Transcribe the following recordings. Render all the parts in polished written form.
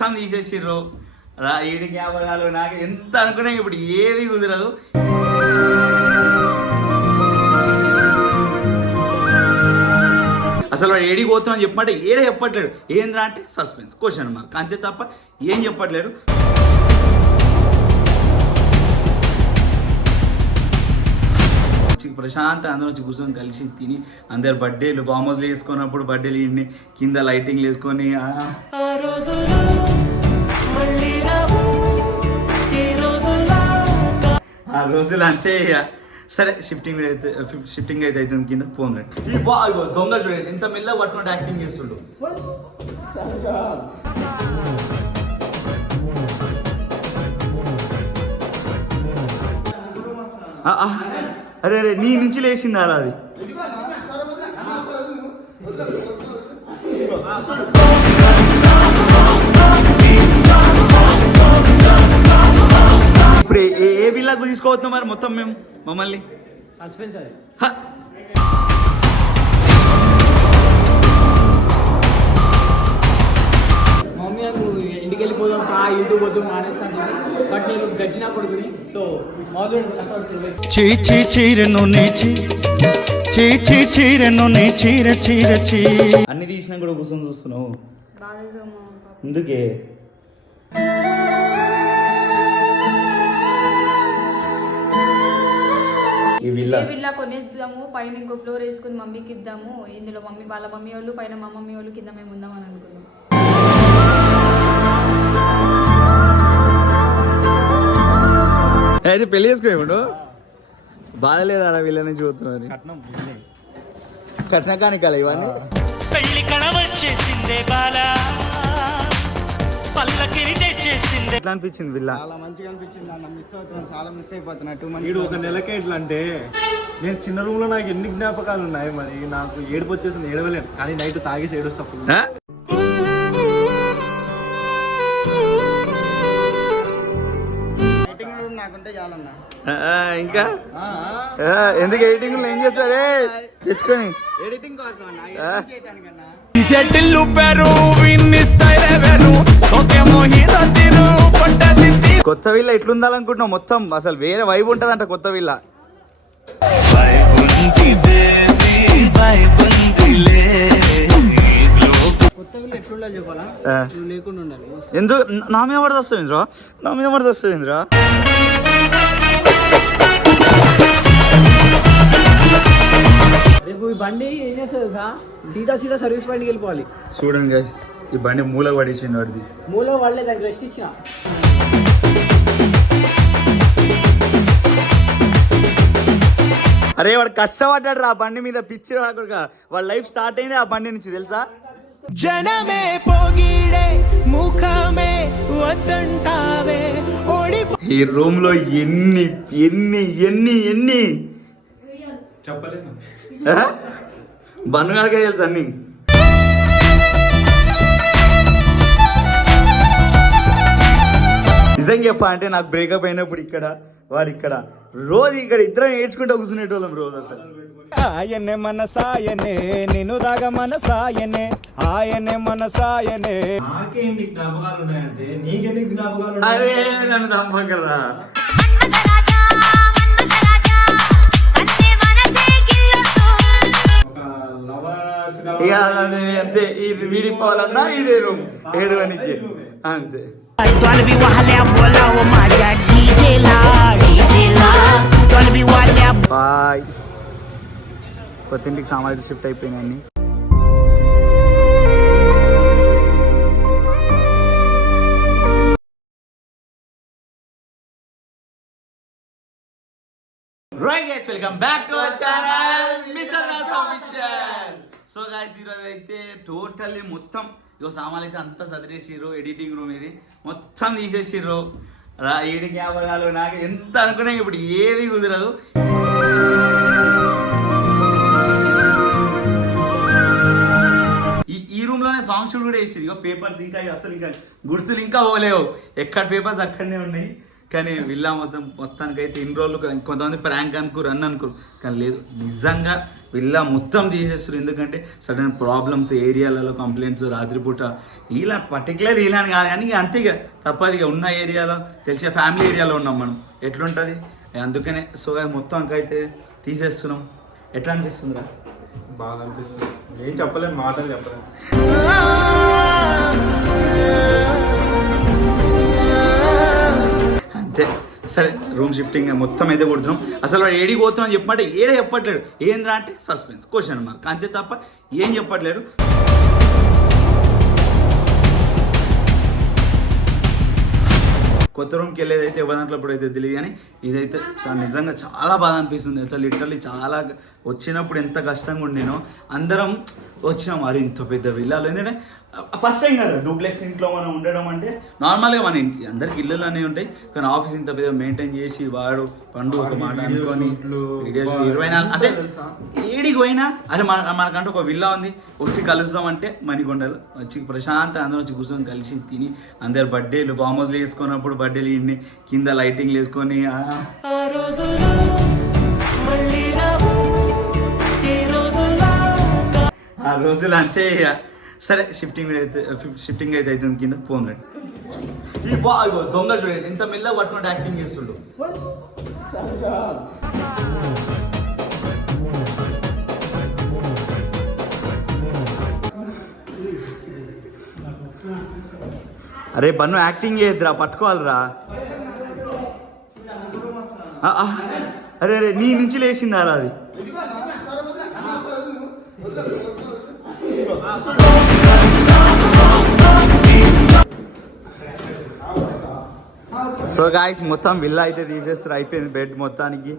మొత్తం తీసేసిర్రు. ఏడి జ్ఞాపకాలు నాకు ఎంత అనుకున్నా ఇప్పుడు ఏది కుదరదు. అసలు వాడు ఏడికి పోతున్నామని చెప్పమంటే ఏడే చెప్పట్లేడు. ఏంద్రా అంటే సస్పెన్స్ క్వశ్చన్ మార్క్ అంతే తప్ప ఏం చెప్పట్లేడు. ప్రశాంత అందరూ వచ్చి కూర్చొని కలిసి తిని అందరు బర్త్డేలు ఫామ్ హౌస్లు వేసుకున్నప్పుడు బర్త్డేలు ఇన్ని కింద లైటింగ్లు వేసుకొని ఆ రోజులు అంతే. సరే షిఫ్టింగ్ అయితే అవుతుంది కింద ఫోన్ రండి. ఈ బాగా దొంగ చూడండి ఎంత మెల్లగా పట్టుకుంటే యాక్టింగ్ చేస్తుండు. అరే అరే నీ నుంచి లేచింది అలా అది. ఇప్పుడు ఏ విల్లాకు తీసుకోవద్దాం మరి మొత్తం మేము మమ్మల్ని సస్పెన్స్ అది. మమ్మీ నువ్వు ఇంటికి వెళ్ళిపోదాం యూట్యూబ్ వద్దు మానేస్తాను బట్ నేను గజ్జినా కొడుకుని సో అన్ని తీసినా కూడా కూర్చొని చూస్తున్నావు ఎందుకే? ఈ విల్లా కొనేద్దాము, పైన ఇంకో ఫ్లోర్ వేసుకుని మమ్మీకి ఇద్దాము. ఇందులో మమ్మీ వాళ్ళ మమ్మీ వాళ్ళు పైన మా మమ్మీ వాళ్ళు కింద మేము ఉందాం అని అనుకున్నాం. అయితే పెళ్లి చేసుకోడు బాధలేదా వీళ్ళ నుంచి పోతున్నారు. కట్న కానికాల ఇవన్నీ ఎట్లా అనిపించింది విల్లా? చాలా మంచిగా అనిపించింది. మిస్ అవుతున్నాను, చాలా మిస్ అయిపోతున్నా. వీడు ఒక నెలకే ఎట్లా అంటే నేను చిన్న రూమ్ లో నాకు ఎన్ని జ్ఞాపకాలు ఉన్నాయి. మరి నాకు ఏడుపు వచ్చేసింది, ఏడవలేను కానీ నైట్ తాగేసి ఏడుస్తప్పుడు నాకుంటే చాలన్నా. ఇంకా ఎందుకు ఎడిటింగ్ ఏం చేస్తారే తెచ్చుకొని ఎడిటింగ్ కోసం కొత్త విల్ల ఎట్లుండాలనుకుంటున్నావు? మొత్తం అసలు వేరే వైబ్ ఉంటదంట కొత్త విల్ల. ఎందుకు నా మీద పడితే వస్తుందిరా? నా మీద పడితే వస్తుందిరా? రేపు ఈ బండి ఏం చేస్తుంది సార్? సీదా సర్వీస్ పాయింట్కి వెళ్ళిపోవాలి. చూడండి guys, ఈ బండి మూల పడేసింది. వాడిది మూల పడలేదు, దానికి రెస్ట్ ఇచ్చిన. అరే వాడు కష్టపడ్డాడు రా బండి మీద. పిచ్చి రాకుండా వాళ్ళ లైఫ్ స్టార్ట్ అయింది ఆ బండి నుంచి తెలుసా? జనమే పోగిడే ముఖమే వద్దంటావే ఓడి. ఈ రూమ్ లో ఎన్ని ఎన్ని ఎన్ని ఎన్ని చెప్పలేదు బన్నుగాడికే తెలుసు అన్ని. నిజంగా చెప్పా అంటే నాకు బ్రేకప్ అయినప్పుడు ఇక్కడ వాడు ఇక్కడ రోజు ఇక్కడ ఇద్దరం ఏడ్చుకుంటూ కూర్చునేటోళ్ళం రోజు. అసలు ఆయనే మనసాయనే నిన్ను దాగ మనసాయనే ఆయనే మనసాయనే. నాకేంటి జ్ఞాపకాలు ఉన్నాయంటే నీకెన్ని జ్ఞాపకాలు? అరే నన్ను నమ్మకరా. అంతే వీడిపోవాలన్నా ఇదే రూమ్ ఏడవనికి అంతే. బాయ్. కొత్త ఇంటికి సామాన్లు షిఫ్ట్ అయిపోయినాయి. Right guys, welcome back to our channel Mr. Das Official. So guys, ఈరోజు అయితే టోటల్లీ మొత్తం ఇగో సామాన్లు అయితే అంతా సదిరేసిర్రు. ఎడిటింగ్ రూమ్ ఇది మొత్తం తీసేసిర్రు. ఏడి జ్ఞాపకాలు నాకు ఎంత అనుకున్నా ఇప్పుడు ఏది కుదరదు. ఈ రూమ్ లోనే సాంగ్ షూట్ కూడా వేసింది. ఇక పేపర్స్ ఇంకా అసలు ఇంకా గుర్తులు ఇంకా పోలేవు. ఎక్కడ పేపర్స్ అక్కడనే ఉన్నాయి. కానీ విల్లా మొత్తానికైతే ఇన్ని రోజులు కొంతమంది ప్రాంక్ అనుకోరు రన్ అనుకోరు, కానీ లేదు నిజంగా విల్లా మొత్తం తీసేస్తారు. ఎందుకంటే సడన్ ప్రాబ్లమ్స్ ఏరియాలలో కంప్లైంట్స్ రాత్రిపూట ఇలా పర్టికులర్ ఇలా అని కాదు కానీ అంతే ఇక తప్పదు. ఇక ఉన్న ఏరియాలో తెలిసే ఫ్యామిలీ ఏరియాలో ఉన్నాం మనం, ఎట్లుంటుంది అందుకనే. సో మొత్తానికైతే తీసేస్తున్నాం. ఎట్లా అనిపిస్తుందిరా? బాగా అనిపిస్తుంది. ఏం చెప్పలేను, మాటలు చెప్పలేను. అంతే. సరే రూమ్ షిఫ్టింగ్ మొత్తం అయితే కొడుతున్నాం. అసలు వాడు ఏడికి పోతున్నాం చెప్పమంటే ఏడే చెప్పట్లేడు. ఏంద్రా అంటే సస్పెన్స్ క్వశ్చన్ మార్క్ అంతే తప్ప ఏం చెప్పట్లేరు. కొత్త రూమ్కి వెళ్ళేది అయితే ఎవరి దాంట్లో ఇప్పుడు అయితే తెలియదు, కానీ ఇదైతే నిజంగా చాలా బాధ అనిపిస్తుంది. అసలు లిటరల్లీ చాలా వచ్చినప్పుడు ఎంత కష్టంగా ఉండేనో. అందరం వచ్చినాం మరి ఇంత పెద్ద విల్లాలో. ఎందుకంటే ఫస్ట్ టైం కదా డూప్లెక్స్ ఇంట్లో మనం ఉండడం అంటే. నార్మల్గా మన ఇంటి అందరికి ఇల్లులు అనేవి ఉంటాయి, కానీ ఆఫీస్ ఇంత పెద్ద మెయింటైన్ చేసి వాడు పండు ఒక మాట అనుకొని 24 అదే ఏడికి పోయినా అరే మనకంటే ఒక విల్లా ఉంది వచ్చి కలుస్తామంటే మణికొండలు వచ్చి ప్రశాంతంగా అందరూ వచ్చి కూర్చొని కలిసి తిని అందరు బర్త్డేలు ఫామ్ హౌస్లు వేసుకున్నప్పుడు బర్త్డేలు ఇన్ని కింద లైటింగ్లు వేసుకొని ఆ రోజులు అంతే. సరే షిఫ్టింగ్ అయితే అవుతుంది కింద ఫోన్ రండి. ఈ బాగా దొంగ చూడండి ఎంత మెల్లగా పట్టుకుంటే యాక్టింగ్ చేస్తుండు. అరే బన్ను యాక్టింగ్ చేయద్దురా, పట్టుకోవాలిరా. అరే అరే నీ నుంచి లేచిందారా అది? సో గాయ్స్ మొత్తం విల్లా అయితే తీసేస్తారు. అయిపోయింది బెడ్ మొత్తానికి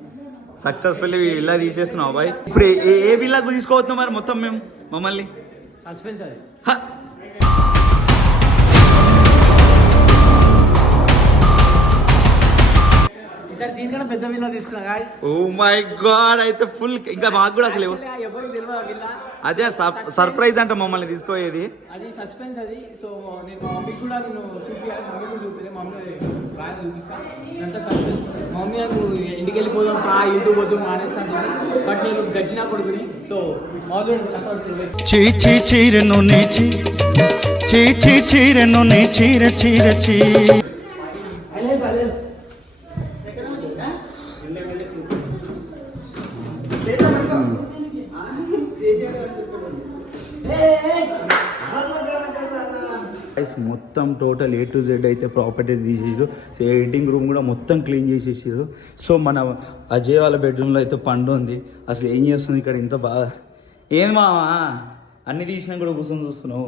సక్సెస్ఫుల్లీ విల్లా తీసేస్తున్నాం అబ్బాయి. ఇప్పుడు ఏ విల్లాకు తీసుకోవద్దాం మరి మొత్తం మేము మమ్మల్ని? సస్పెన్స్ అది. ఈసారి దీనికన్నా పెద్ద విల్లా తీసుకున్నా గాయ్స్. ఓ మై గాడ్ అయితే ఫుల్ ఇంకా మాకు కూడా అసలు ఎవరికి తెలియదు ఆ విల్లా. అదే సర్ప్రైజ్ అంట మమ్మల్ని తీసుకోయేది. అది సస్పెన్స్ అది. సో నేను మా మమ్మీకి కూడా నేను చూపించాలి, మమ్మీ కూడా చూపించలేదు. మమ్మీ బాగా చూపిస్తాను ఇదంతా సస్పెన్స్. మా మమ్మీ నాకు ఇంటికి వెళ్ళిపోదాం యూట్యూబ్ వద్దు మానేస్తాను, బట్ నేను గజ్జినా కొడుకుని. సో మామూలు చీ చీరను నేచి చీ చీరను నే చీర చీర చీ. మొత్తం టోటల్ A to Z అయితే ప్రాపర్టీ తీసేసారు. ఎడిటింగ్ రూమ్ కూడా మొత్తం క్లీన్ చేసేసారు. సో మన అజయ్ వాళ్ళ బెడ్రూమ్లో అయితే పండు ఉంది. అసలు ఏం చేస్తుంది ఇక్కడ ఇంత బాగా? ఏం మావా అన్ని తీసినా కూడా కూర్చొని చూస్తున్నావు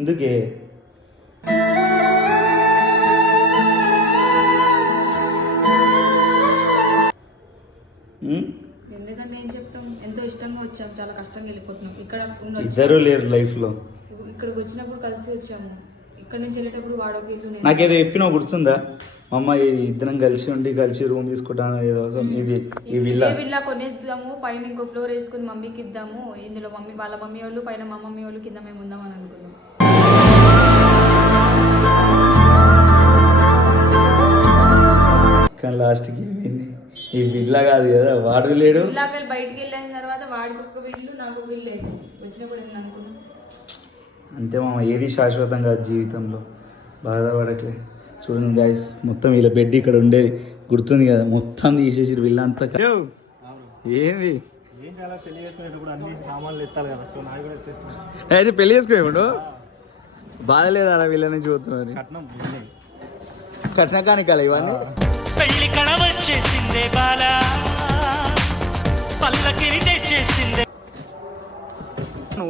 ఎందుకే? ఎందుకంటే ఏం చెప్తాం, ఎంతో ఇష్టంగా వచ్చాం, చాలా కష్టంగా వెళ్ళిపోతున్నాం. ఇక్కడ ఇద్దరు లేరు లైఫ్లో. ఇక్కడికి వచ్చినప్పుడు కలిసి వచ్చాము, ఇక్కడ నుంచి వెళ్ళేటప్పుడు వాడొక ఇల్లు. నాకేదో చెప్పినా గుర్తుందా? అమ్మ ఇద్దరం కలిసి ఉండి కలిసి రూమ్ తీసుకుంటాను ఏదో. ఇది ఈ విల్లా కొనేద్దాము, పైన ఇంకో ఫ్లోర్ వేసుకుని మమ్మీకి ఇద్దాము. ఇందులో మమ్మీ వాళ్ళ మమ్మీ వాళ్ళు పైన మా మమ్మీ వాళ్ళు కింద మేము ఉందామని అనుకున్నాం. కానీ లాస్ట్కి ఏమైంది? ఈ విల్లా కాదు కదా, వాడు లేడు. విల్లాకి బయటికి వెళ్ళిన తర్వాత వాడికి ఒక విల్లు నాకు విల్లు వచ్చినప్పుడు ఏమన్నా అనుకున్నాం. అంతే మామ, ఏది శాశ్వతం కాదు జీవితంలో, బాధపడట్లే. చూడండి గాయస్ మొత్తం వీళ్ళ బెడ్ ఇక్కడ ఉండేది గుర్తుంది కదా, మొత్తం తీసేసి వీళ్ళంతా. ఏమి అయితే పెళ్లి చేసుకోడు బాధ లేదా వీళ్ళ నుంచి పోతున్నారు. కట్న కానికాల ఇవన్నీ పెళ్లి కళ వచ్చేసిందే బాలా, పల్లకిని తెచ్చేసిందే.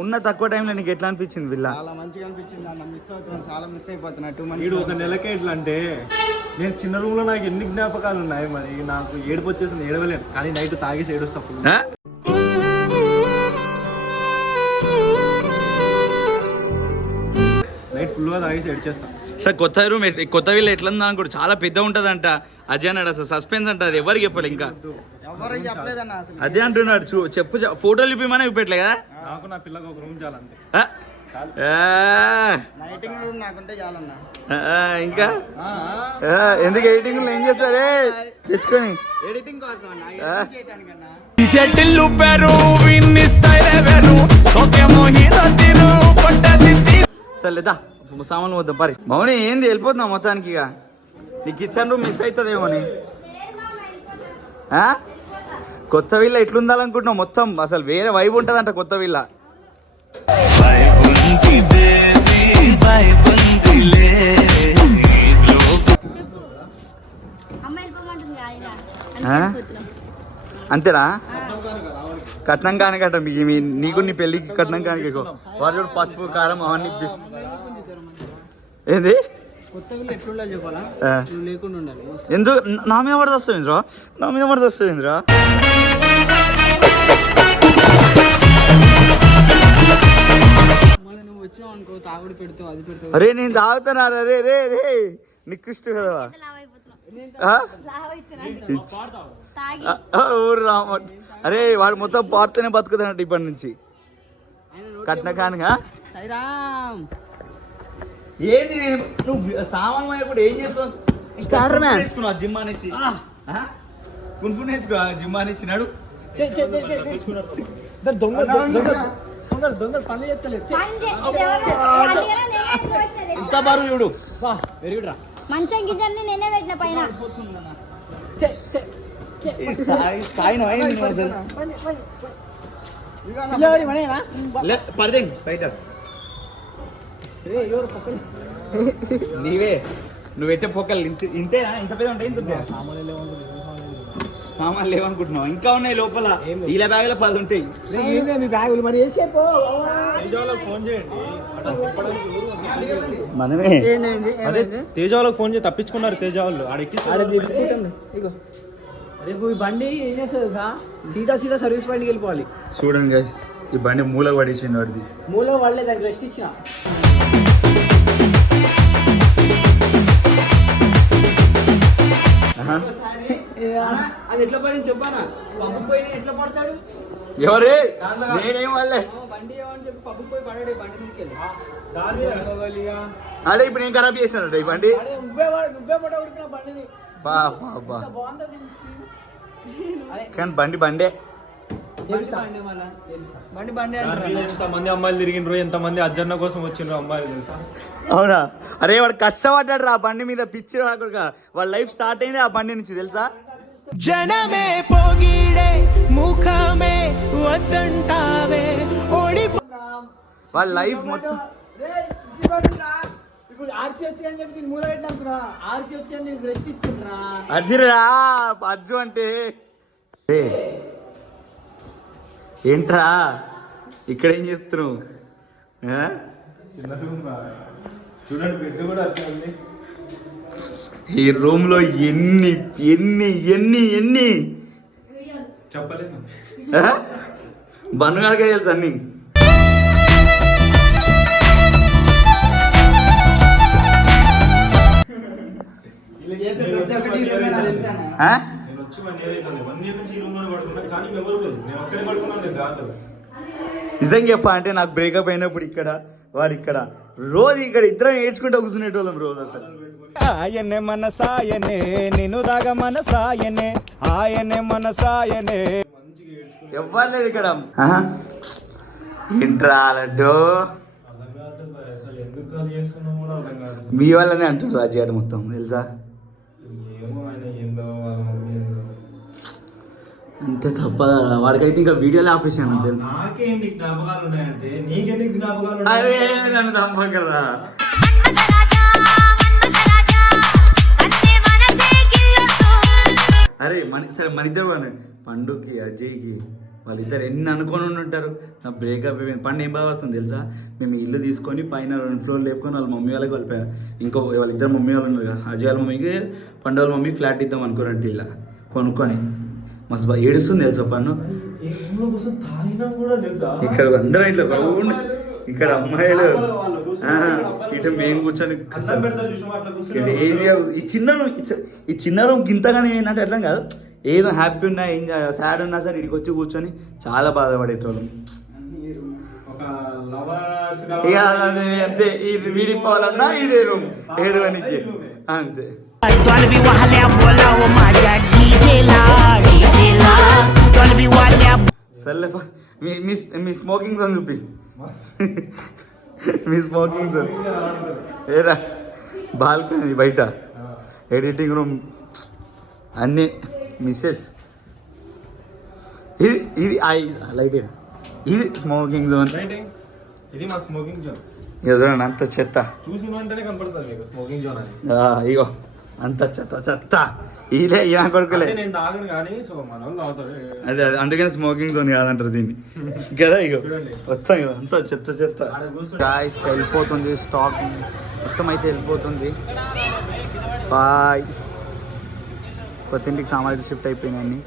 ఉన్న తక్కువ టైంలో నీకు ఎట్లా అనిపించింది విల్లా? చాలా మంచిగా అనిపించింది అన్న. మిస్ అవుతున్నాను, చాలా మిస్ అయిపోతున్నట్టు. వీడు ఒక నెలకే ఎట్లా అంటే నేను చిన్న రూమ్ లో నాకు ఎన్ని జ్ఞాపకాలు ఉన్నాయి మరి. నాకు ఏడుపు వచ్చేసింది, ఏడవలేను, కానీ నైట్ తాగేసి ఏడుస్తా ఫుల్. నైట్ ఫుల్ గా తాగేసి ఏడ్చేస్తా. సార్ కొత్త విల్లా ఎట్లా ఉందా అనుకో, చాలా పెద్ద ఉంటదంట. అజయ్ అన్నాడు అసలు సస్పెన్స్ అంట, అది ఎవరికి చెప్పాలి ఇంకా. అదే అంటున్నాడు చెప్పు, ఫోటోలు చూపిమనే చూపెట్టలే కదా. నాకు నా పిల్లకి ఒక రూమ్ చాలా అంతే. లైటింగ్ రూమ్ నాకుంటే చాలన్నా. ఇంకా ఎందుకు ఎడిటింగ్ ఏం చేస్తారే తెచ్చుకొని ఎడిటింగ్ కోసం అన్న, ఆ. ఎడిటింగ్ చేయడానికన్నా. సర్లేదా సామాన్లు వద్దాం పరి మౌని ఏంది వెళ్ళిపోతున్నావు మొత్తానికి ఇక నీకు కిచెన్ రూమ్ మిస్ అవుతుందేమోని కొత్త విల్ల ఎట్లుండాలనుకుంటున్నావు మొత్తం అసలు వేరే వైబ్ ఉంటుందంట కొత్త విల్ల అంతేనా కట్నం కానికట నీకు నీ పెళ్ళికి కట్నం కానిక వాడు పసుపు కారం అవన్నీ ఏంది కొత్త వీళ్ళు ఎట్లుండాలి చెప్పాలా, నువ్వు లేకుండా ఉండాలి. ఎందుకు నా మీద పడితే వస్తుంది ఇంద్రా నా మీద పడితే వస్తుంది ఇంద్రా మళ్ళీ నువ్వు వచ్చినావు అనుకో, తాగుడు పెడతావు, అది పెడతావు. అరే నేను తాగుతున్నా రే రే రే నికృష్టి కదా ఊరు రామ అరే వాడు మొత్తం పాడుతూనే బతుకుతానట్టు ఇప్పటి నుంచి కట్న కానుగా సాయిరామ్. ఏంది నువ్వు సామాన్లు ఇప్పుడు ఏం చేస్తావు Starter man. నేర్చుకున్నావు జిమ్ అనేసి కున్ఫు నేర్చుకో జిమ్ అనేసినాడు దొంగ పనులు చేస్తలేదు. ఇంత బరువు చూడు వెరీ గుడ్ రా. మంచం గిజన్ని నేనే పెట్టిన పైన పడదే బయట నీవే నువ్వు పెట్టే పొక్కలు ఇంతేనా ఇంత పెద్ద ఉంటాయి ఇంత ఉంటాయా? సామాన్లు లేవనుకుంటున్నావు ఇంకా ఉన్నాయి లోపల ఇలా బ్యాగులో 10 ఉంటాయి. మీ బ్యాగులు మరి వేసి ఫోన్ చేయండి మనమే అదే తేజ వాళ్ళకి ఫోన్ చేసి తప్పించుకున్నారు తేజ వాళ్ళు ఇగో రేపు ఈ బండి ఏం చేస్తుంది సార్, సీదా సర్వీస్ బండికి వెళ్ళిపోవాలి. చూడండి guys, ఈ బండి మూల పడేసింది వాడిది మూలో వాళ్ళే దానికి రెస్ట్ ఇచ్చిన. అది ఎట్లా పడింది చెప్పానా, పప్పు పోయి ఎట్లా పడతాడు ఎవరే నేనేం వాళ్ళే బండి ఏమని చెప్పి పప్పు పోయి పడాడు బండి మీదకి వెళ్ళి. అదే ఇప్పుడు నేను ఖరాబ్ చేసినట్టు ఈ బండి నువ్వే పడ ఉడికిన బండిని. బా బా బా బాగుందా దీని screen? కానీ బండి బండే బండి అంటారు. ఎంతమంది అమ్మాయిలు తిరిగిండ్రు ఎంతమంది అజ్జన్న కోసం వచ్చిండ్రు అమ్మాయిలు తెలుసా అవునా అరే వాడు కష్టపడ్డాడు రా బండి మీద పిచ్చి రాకుండా వాళ్ళ లైఫ్ స్టార్ట్ అయింది ఆ బండి నుంచి తెలుసా జనమే పోగిడే ముఖమే వద్దంటావే ఓడి వాళ్ళ లైఫ్ మొత్తం ఇప్పుడు ఆర్చి వచ్చి అని చెప్పి దీన్ని మూల పెట్టినా ఆర్చి వచ్చి అని నీకు రెస్ట్ ఇచ్చిండ్రా. అదిరా అజ్జు అంటే ఏ, ఏంట్రా ఇక్కడ ఏం చేస్తున్నావు ఆ? చిన్న రూమ్ చూడండి బెడ్ కూడా అట్లా ఉంది ఈ రూమ్ లో ఎన్ని ఎన్ని ఎన్ని ఎన్ని చెప్పలేదు బన్నుగాడికే తెలుసు అన్ని ఇలా చేసే ప్రతి ఒక్కటి ఈ రూమే నాకు తెలుసా అన్న? ఆ? నేను వచ్చి 1 year అవుతుంది 1 year నుంచి ఈ రూమ్ లో పడుకున్నా కానీ మెమొరబుల్ నేను ఒక్కడే పడుకున్నాను కాదు నిజంగా చెప్పా అంటే నాకు బ్రేకప్ అయినప్పుడు ఇక్కడ వాడు ఇక్కడ రోజు ఇక్కడ ఇద్దరం ఏడ్చుకుంటూ కూర్చునేటోళ్ళం రోజు అసలు ఆయనే మనసాయనే నిన్ను దాగ మనసాయనే ఆయనే మనసాయనే ఎవ్వరు లేడు ఇక్కడ ఆహా. ఏంట్రా లడ్డు అర్థం కాదు అసలు ఎందుకు కాల్ చేస్తున్నావు కూడా అర్థం కాదు మీ వల్లనే అంటారు రాజు మొత్తం తెలుసా ఏమో ఆయన ఏందో వాళ్ళ మమ్మీ ఏందో. అంతే తప్పదా వాడికైతే ఇంకా వీడియోలో ఆపేసాను అంతే నాకే ఎన్ని జ్ఞాపకాలు ఉన్నాయంటే నీకెన్ని జ్ఞాపకాలు అరే ఉన్నాయి నన్ను నమ్మకరా అరే సరే మన ఇద్దరు పండుకి అజయ్కి వాళ్ళిద్దరు ఎన్ని అనుకొని ఉంటారు నా బ్రేకప్ అయిపోయింది పండు ఏం బాగుపడుతుంది తెలుసా మేము ఇల్లు తీసుకొని పైన 2 ఫ్లోర్ లేపుకొని వాళ్ళ మమ్మీ వాళ్ళకి వెళ్ళిపోయారు ఇంకో వాళ్ళిద్దరు మమ్మీ వాళ్ళు ఉన్నారు కదా అజయ్ వాళ్ళ మమ్మీకి పండు వాళ్ళ మమ్మీకి ఫ్లాట్ ఇద్దాం అనుకోరంటే ఇలా కొనుక్కొని మస్తు బాగా ఏడుస్తుంది తెలుసా పన్ను ఈ రూమ్లో కోసం తాగినా కూడా తెలుసా ఇక్కడ అందరం ఇట్లా రౌండ్ ఇక్కడ అమ్మాయిలు ఇటు మేము కూర్చొని అన్నం పెడతారు చూసినావా అట్లా కూర్చొని ఈ చిన్న రూమ్ గింతగానే ఏంటంటే అట్లా కాదు ఏదో హ్యాపీ ఉన్నా ఏం సాడ్ ఉన్నా సరే ఇక్కడికి వచ్చి కూర్చొని చాలా బాధపడేటోళ్ళం ఒక లవర్స్ ఇక అది అంతే, ఈ విడిపోవాలన్నా ఇదే రూమ్, ఏడవనికి అంతే. సర్లే మీ స్మోకింగ్ జోన్ చూపి, మీ స్మోకింగ్ జోన్ ఏరా, బాల్కనీ బయట, ఎడిటింగ్ రూమ్ అన్నీ మిస్సెస్. ఇది లైట్, ఇది స్మోకింగ్ జోన్. ఇది మా స్మోకింగ్ జోన్. ఇక చూడండి అంత చెత్త, చూసిన వెంటనే కనపడుతుంది మీకు స్మోకింగ్ జోన్ అని. ఇగో అంత చెత్త చెత్త, ఇదే ఇలా కొడుకులే. నేను తాగను కానీ సో మన వాళ్ళు తాగుతారు. అదే అందుకని స్మోకింగ్ జోన్ కాదంటారు దీన్ని కదా. ఇగో మొత్తం ఇగో అంతా చెత్త చెత్త. గాయ్స్ వెళ్ళిపోతుంది, స్టాక్ మొత్తం అయితే వెళ్ళిపోతుంది. బాయ్. కొత్త ఇంటికి సామాన్లు షిఫ్ట్ అయిపోయినాయి.